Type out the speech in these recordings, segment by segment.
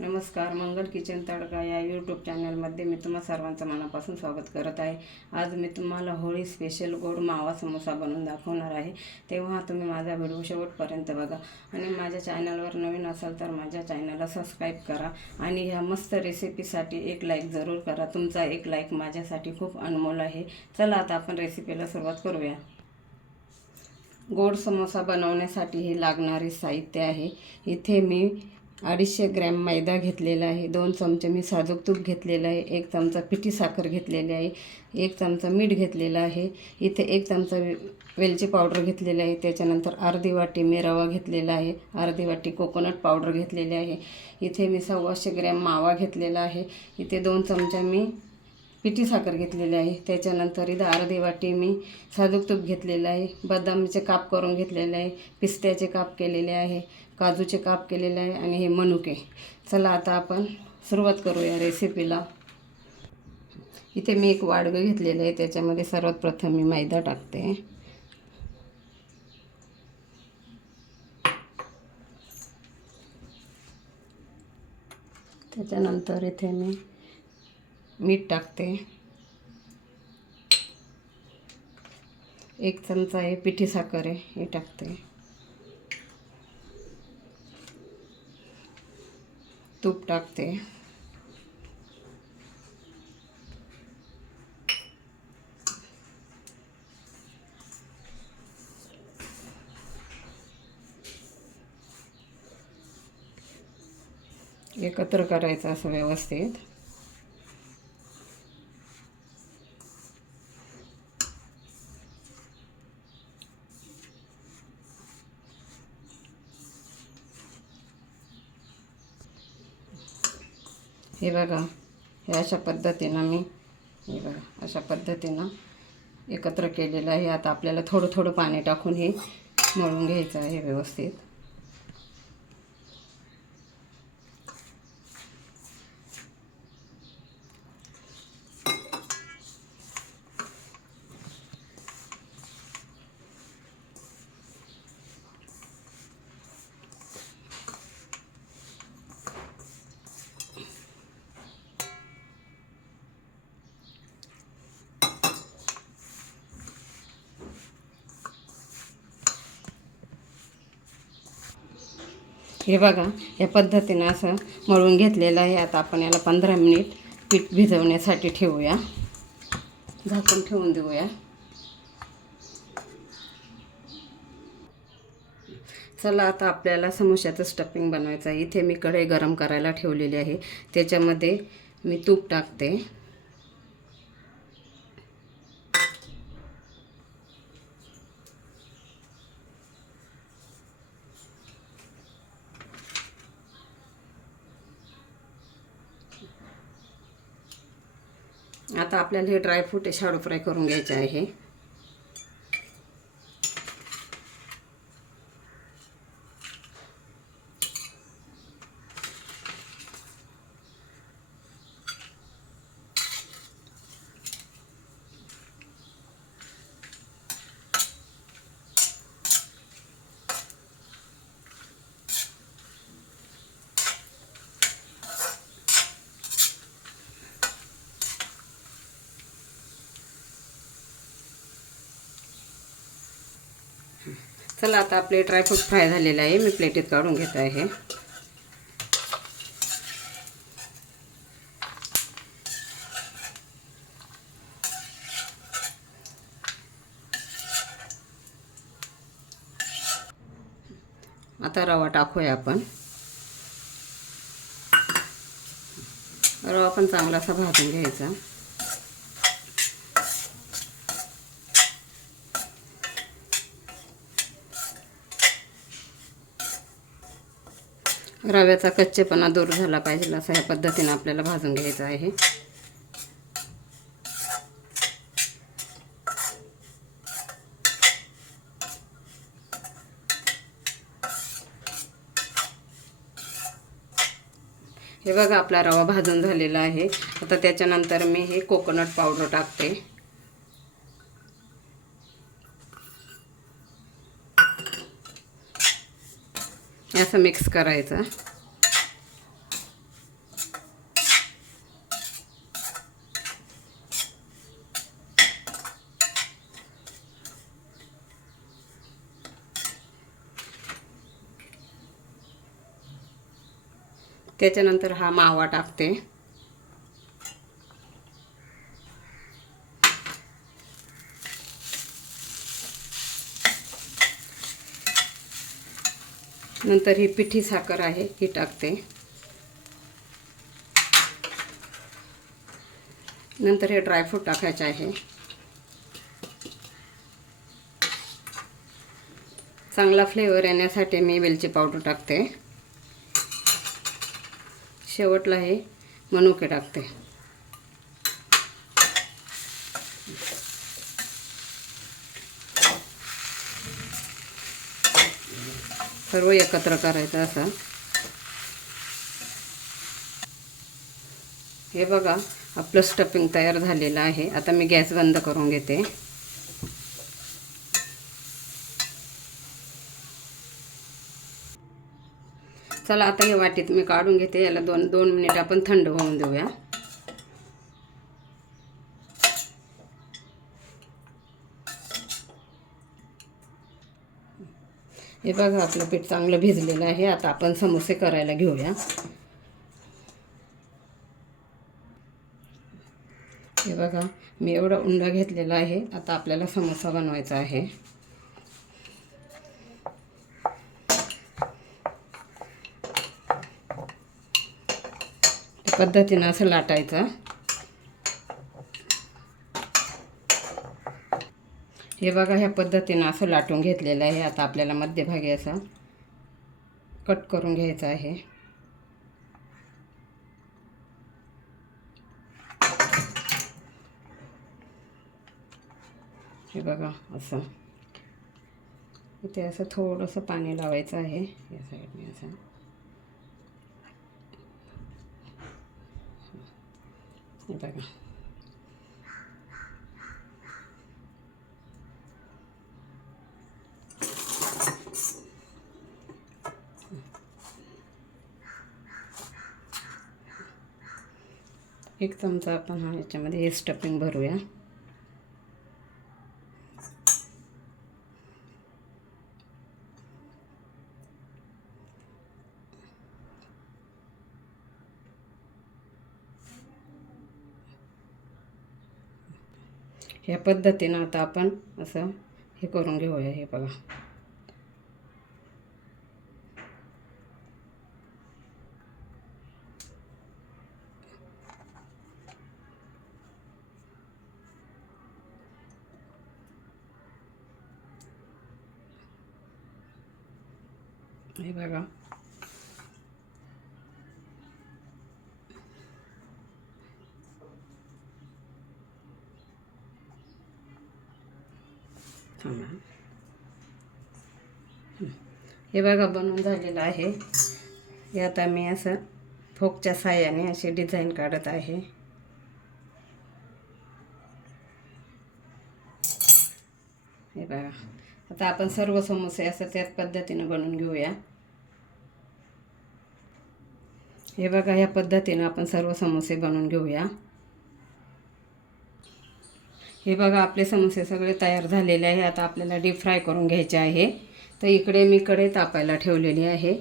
नमस्कार मंगल किचन तडका या यूट्यूब चॅनलमध्ये मी तुम्हा सर्वांचं मनापासून स्वागत करत आहे. आज मी तुम्हाला होळी स्पेशल गोड मावा समोसा बनवून दाखवणार आहे. तेव्हा तुम्ही माझा व्हिडिओ शेवटपर्यंत बघा. आणि माझ्या चॅनलवर नवीन असाल तर माझ्या चॅनलला सबस्क्राईब करा. आणि ह्या मस्त रेसिपीसाठी एक लाईक जरूर करा. तुमचा एक लाईक माझ्यासाठी खूप अनमोल आहे. चला आता आपण रेसिपीला सुरुवात करूया. गोड समोसा बनवण्यासाठी हे लागणारे साहित्य आहे. इथे मी अडीचशे ग्रॅम मैदा घेतलेला आहे. दोन चमचे मी साजूक तूप घेतलेलं आहे. एक चमचा पिठी साखर घेतलेली आहे. एक चमचा मीठ घेतलेलं आहे. इथे एक चमचा वेलची पावडर घेतलेली आहे. त्याच्यानंतर अर्धी वाटी मी रवा घेतलेला आहे. अर्धी वाटी कोकोनट पावडर घेतलेली आहे. इथे मी सव्वाशे ग्रॅम मावा घेतलेला आहे. इथे दोन चमचा मी पिठी साखर घेतलेली आहे. त्याच्यानंतर इथं अर्धी वाटी मी साजूक तूप घेतलेलं आहे. बदामचे काप करून घेतलेले आहे. पिस्त्याचे काप केलेले आहे. काजूचे काप केलेले आहे आणि हे मनुके चला आता आपण सुरुवात करूया रेसिपीला इथे मी एक वाडगं घेतलेलं आहे. त्याच्यामध्ये सर्वात प्रथम मी मैदा टाकते. त्याच्यानंतर इथे मी मीठ टाकते. एक चमचा आहे पिठी साखर आहे हे टाकते. तूप टाकते. एकत्र करायचं असं व्यवस्थित. हे बघा हे अशा पद्धतीनं मी हे बघा अशा पद्धतीनं एकत्र केलेलं आहे. आता आपल्याला थोडं थोडं पाणी टाकून हे मळून घ्यायचं आहे व्यवस्थित. हे बघा या पद्धतीनं असं मळून घेतलेलं आहे. आता आपण याला पंधरा मिनिट पीठ भिजवण्यासाठी ठेवूया. झाकून ठेवून देऊया. चला आता आपल्याला समोश्याचं स्टफिंग बनवायचं आहे. इथे मी कढई गरम करायला ठेवलेली आहे. त्याच्यामध्ये मी तूप टाकते आता आपल्याला हे ड्रायफ्रूट शाडो फ्राय करून घ्यायचे आहे. चला आता आपले ड्रायफ्रूट फ्राय झालेले आहे. मी प्लेटीत काढून घेत आहे. आता रवा टाकूया आपण. रवा पण चांगला असा भाजून घ्यायचा. रव्याचा कच्चेपणा दूर झाला पाहिजे असं ह्या पद्धतीनं आपल्याला भाजून घ्यायचं आहे. हे बघा आपला रवा भाजून झालेला आहे. आता त्याच्यानंतर मी हे कोकोनट पावडर टाकते. असं मिक्स करायचं. त्याच्यानंतर हा मावा टाकते. नंतर ही पिठी साखर आहे ही टाकते. नंतर हे ड्रायफ्रूट टाकायचे आहे. चांगला फ्लेवर येण्यासाठी मी वेलची पावडर टाकते. शेवटला हे मनुके टाकते. सर्व एकत्र करायचं असं. हे बघा आपलं स्टफिंग तयार झालेलं आहे. आता मी गॅस बंद करून घेते. चला आता हे वाटीत मी काढून घेते. याला दोन दोन मिनिट आपण थंड होऊन देऊया. हे बघा आपलं पीठ चांगलं भिजलेलं आहे. आता आपण समोसे करायला घेऊया. हे बघा मी एवढा उंडा घेतलेला आहे. आता आपल्याला समोसा बनवायचा आहे. पद्धतीनं असं लाटायचं. हे बघा ह्या पद्धतीनं असं लाटून घेतलेलं आहे. आता आपल्याला मध्यभागी असं कट करून घ्यायचं आहे. हे बघा असं. इथे असं थोडंसं पाणी लावायचं आहे. या साईडने असं. हे बघा. एक चमचा आपण हा याच्यामध्ये हे स्टफिंग भरूया. ह्या पद्धतीनं आता आपण असं हे करून घेऊया हे बघा. हे बघा. हे बघा बनवून झालेलं आहे. हे आता मी असं फोकच्या साह्याने असे डिझाईन काढत आहे. हे बघा. आता आपण सर्व समोसे असं त्याच पद्धतीनं बनवून घेऊया. हे बघा ह्या पद्धतीनं आपण सर्व समोसे बनवून घेऊया. हे बघा आपले समोसे सगळे तयार झालेले आहे. आता आपल्याला डीप फ्राय करून घ्यायचे आहे. तर इकडे मी कडे तापायला ठेवलेली आहे.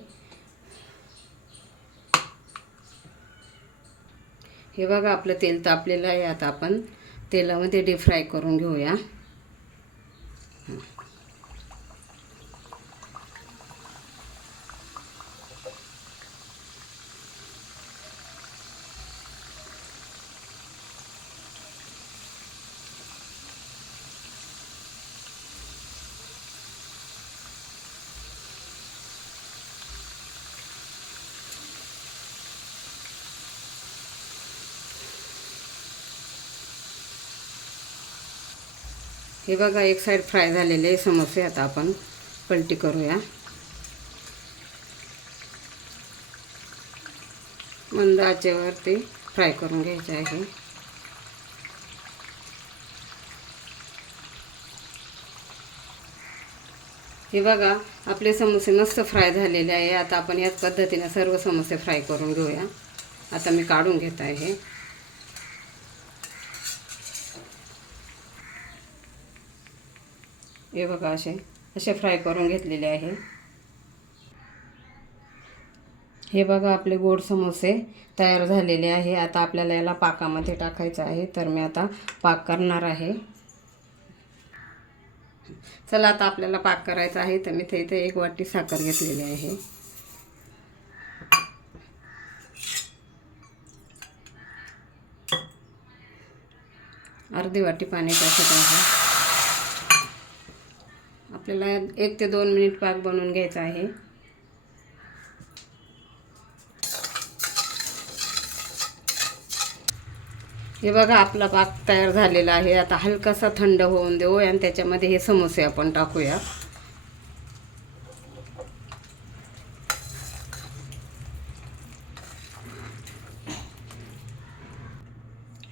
हे बघा आपलं तेल तापलेलं आहे. आता आपण तेलामध्ये डीप फ्राय करून घेऊया. हे बघा एक साईड फ्राय झालेले समोसे आता आपण पलटी करूया. मंद आचेवर ते फ्राय करून घ्यायचे आहे. हे बघा आपले समोसे मस्त फ्राय झालेले आहे. आता आपण याच पद्धतीने सर्व समोसे फ्राय करून घेऊया. आता मी काढून घेत आहे. हे बघा असे असे फ्राय करून घेतलेले आहे. हे बघा आपले गोड समोसे तयार झालेले आहे. आता आपल्याला याला पाकामध्ये टाकायचं आहे. तर मी आता पाक करणार आहे. चला आता आपल्याला पाक करायचा आहे. तर मी ते इथे एक वाटी साखर घेतलेली आहे. अर्धी वाटी पाणी टाकत आहे. आपल्याला एक ते दोन मिनिट पाक बनवून घ्यायचा आहे. हे बघा आपला पाक तयार झालेला आहे. आता हलकासा थंड होऊन देऊ आणि त्याच्यामध्ये हे समोसे आपण टाकूया.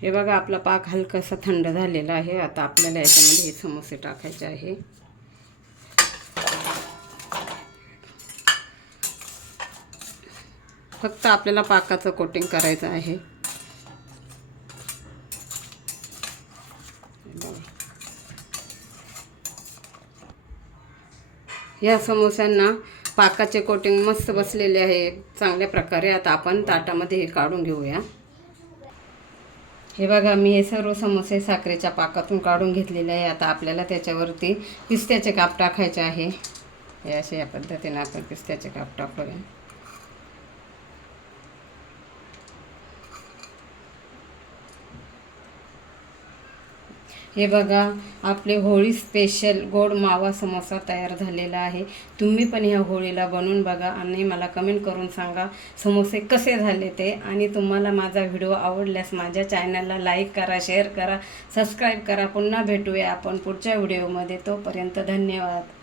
हे बघा आपला पाक हलकासा थंड झालेला आहे. आता आपल्याला याच्यामध्ये हे समोसे टाकायचे आहे. फक्त आपल्याला पाकाचं कोटिंग करायचं आहे. या समोस्यांना पाकाचे कोटिंग मस्त बसलेले आहे. चांगल्या प्रकारे आता आपण ताटामध्ये हे काढून घेऊया. हे बघा मी हे सर्व समोसे साखरेच्या पाकातून काढून घेतलेले आहे. आता आपल्याला त्याच्यावरती पिस्त्याचे काप टाकायचे आहे. हे असे या पद्धतीने आपण पिस्त्याचे काप टाकूया. हे बघा आपले होळी स्पेशल गोड मावा समोसा तयार झालेला आहे. तुम्ही पण ह्या होळीला बनवून बघा आणि मला कमेंट करून सांगा समोसे कसे झाले ते? आणि तुम्हाला माझा व्हिडिओ आवडल्यास माझ्या चॅनलला लाईक करा शेअर करा सबस्क्राईब करा. पुन्हा भेटूया आपण पुढच्या व्हिडिओमध्ये तोपर्यंत धन्यवाद.